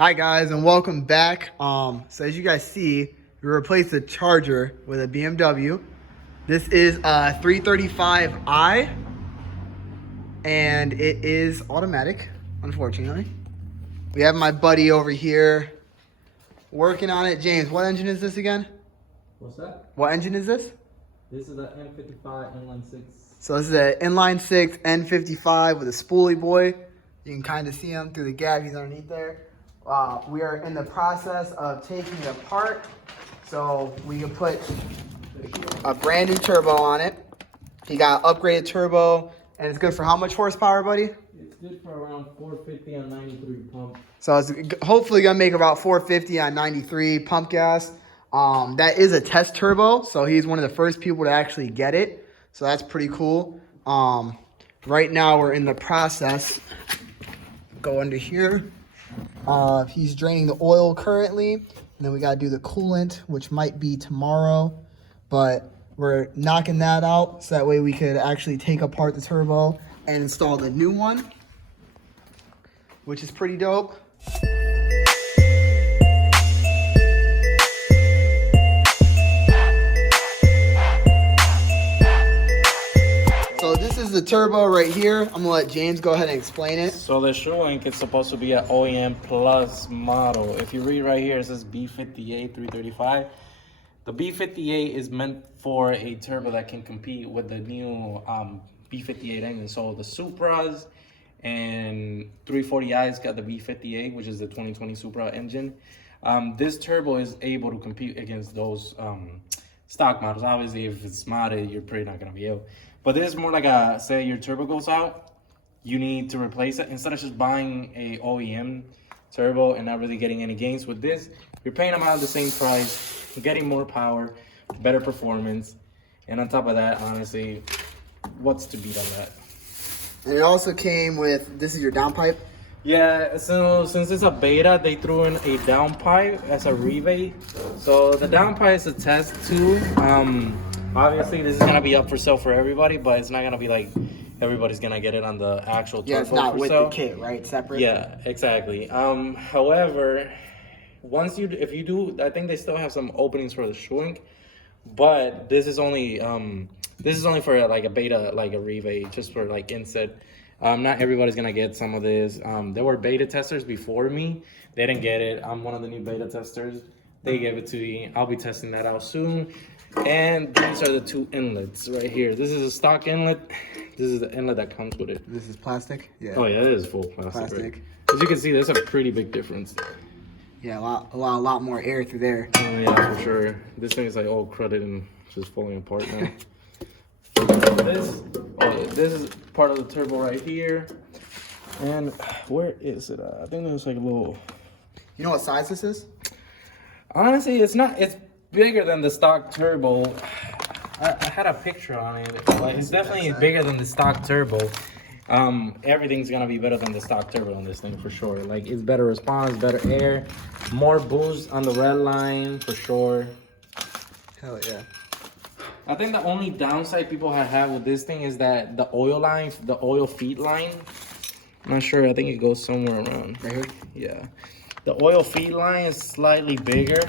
Hi guys, and welcome back. So as you guys see, we replaced the charger with a BMW. This is a 335i, and it is automatic, unfortunately. We have my buddy over here working on it. James, what engine is this again? What's that? What engine is this? This is a N55 inline 6. So this is an inline 6 N55 with a spoolie boy. You can kind of see him through the gap. He's underneath there. We are in the process of taking it apart so we can put a brand new turbo on it. He got upgraded turbo, and it's good for how much horsepower, buddy? It's good for around 450 on 93 pump. So it's hopefully gonna make about 450 on 93 pump gas. That is a test turbo, so he's one of the first people to actually get it. So that's pretty cool. Right now we're in the process. Go under here. He's draining the oil currently, and then we got to do the coolant, which might be tomorrow, but we're knocking that out so that way we could actually take apart the turbo and install the new one, which is pretty dope. So this is the turbo right here. I'm gonna let James go ahead and explain it. So the shuenk is supposed to be an OEM plus model. If you read right here, it says B58 335. The B58 is meant for a turbo that can compete with the new B58 engine. So the Supras and 340i's got the B58, which is the 2020 Supra engine. This turbo is able to compete against those stock models. Obviously, if it's modded, you're pretty not gonna be able. But this is more like a, say your turbo goes out, you need to replace it. Instead of just buying a OEM turbo and not really getting any gains with this, you're paying about the same price, getting more power, better performance. And on top of that, honestly, what's to beat on that? And it also came with, this is your downpipe? Yeah, so since it's a beta, they threw in a downpipe as a rebate. So the downpipe is a test too. Obviously, this is gonna be up for sale for everybody, but it's not gonna be like everybody's gonna get it on the actual turbo. Yeah, it's not for with sale. the kit, right? Separate. Yeah, exactly. However, if you do, I think they still have some openings for the shuenk, but this is only for like a beta, like a rebate, just for like inset. Not everybody's gonna get some of this. There were beta testers before me. They didn't get it. I'm one of the new beta testers. They gave it to me. I'll be testing that out soon. And these are the two inlets right here. This is a stock inlet. This is the inlet that comes with it. This is plastic? Yeah. Oh yeah, it is full plastic. Right? As you can see, there's a pretty big difference. Yeah, a lot more air through there. Oh yeah, for sure. This thing is like all cruddy and just falling apart now. This is part of the turbo right here. And where is it? I think there's like a little. You know what size this is? Honestly, it's not. It's bigger than the stock turbo. I had a picture on it. Like, it's definitely bigger than the stock turbo. Everything's gonna be better than the stock turbo on this thing for sure. Like, it's better response, better air, more boost on the red line for sure. Hell yeah. I think the only downside people have with this thing is that the oil line, the oil feed line. I'm not sure. I think it goes somewhere around right here. Yeah, the oil feed line is slightly bigger,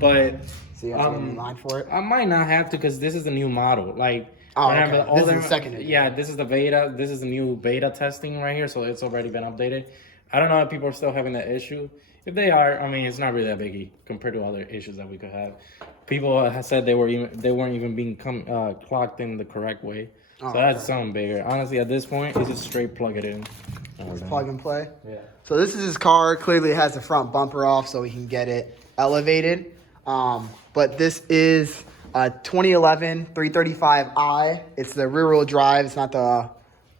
but. So you have to get a new line for it? I might not have to because this is the new model. Like, remember, okay. This is the second edition. Yeah, this is the beta. This is the new beta testing right here, so it's already been updated. I don't know if people are still having that issue. If they are, I mean, it's not really that biggie compared to other issues that we could have. People have said they weren't even being clocked in the correct way. So that's something bigger. Honestly, at this point, it's just straight plug it in. Just plug and play? Yeah. So this is his car. Clearly it has the front bumper off so we can get it elevated. But this is a 2011 335i. It's the rear-wheel drive. It's not the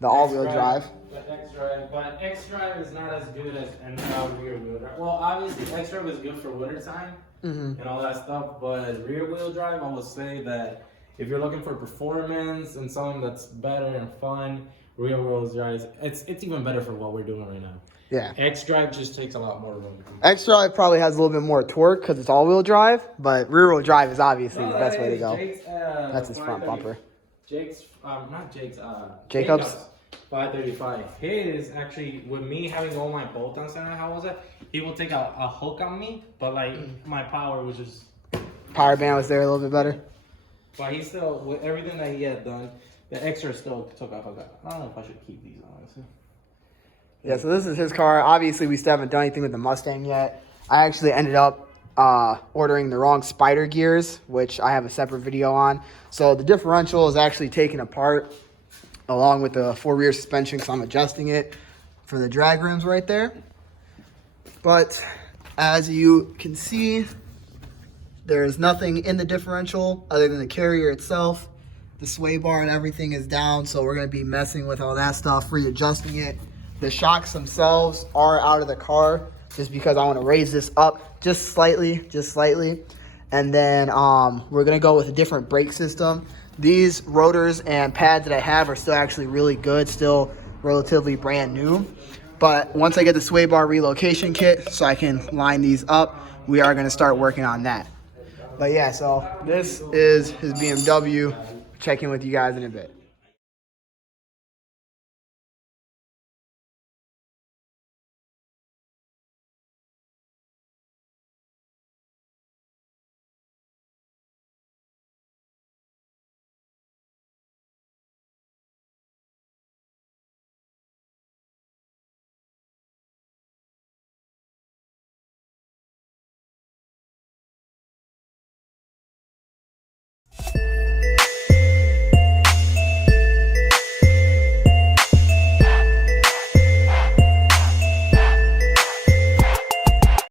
all-wheel drive. The X-Drive, but X-Drive is not as good as an rear-wheel drive. Well, obviously, X-Drive is good for wintertime and all that stuff, but rear-wheel drive, I would say that if you're looking for performance and something that's better and fun, rear-wheel drive, it's even better for what we're doing right now. Yeah. X-Drive just takes a lot more room. X-Drive probably has a little bit more torque because it's all-wheel drive, but rear-wheel drive is obviously the best way to go. That's his front bumper. Jacobs. 535. His actually, with me having all my bolt on center, how was it? He will take a hook on me, but like my power was just. Power band was there a little bit better. But he still, with everything that he had done, the extra still took a hook out. I don't know if I should keep these honestly. Yeah, so this is his car. Obviously, we still haven't done anything with the Mustang yet. I actually ended up ordering the wrong spider gears, which I have a separate video on. So the differential is actually taken apart along with the four rear suspension because I'm adjusting it for the drag rims right there. But as you can see, there's nothing in the differential other than the carrier itself. The sway bar and everything is down, so we're going to be messing with all that stuff, readjusting it. The shocks themselves are out of the car just because I want to raise this up just slightly. And then we're going to go with a different brake system. These rotors and pads that I have are still actually really good, still relatively brand new. But once I get the sway bar relocation kit so I can line these up, we are going to start working on that. But yeah, so this is his BMW. Check in with you guys in a bit.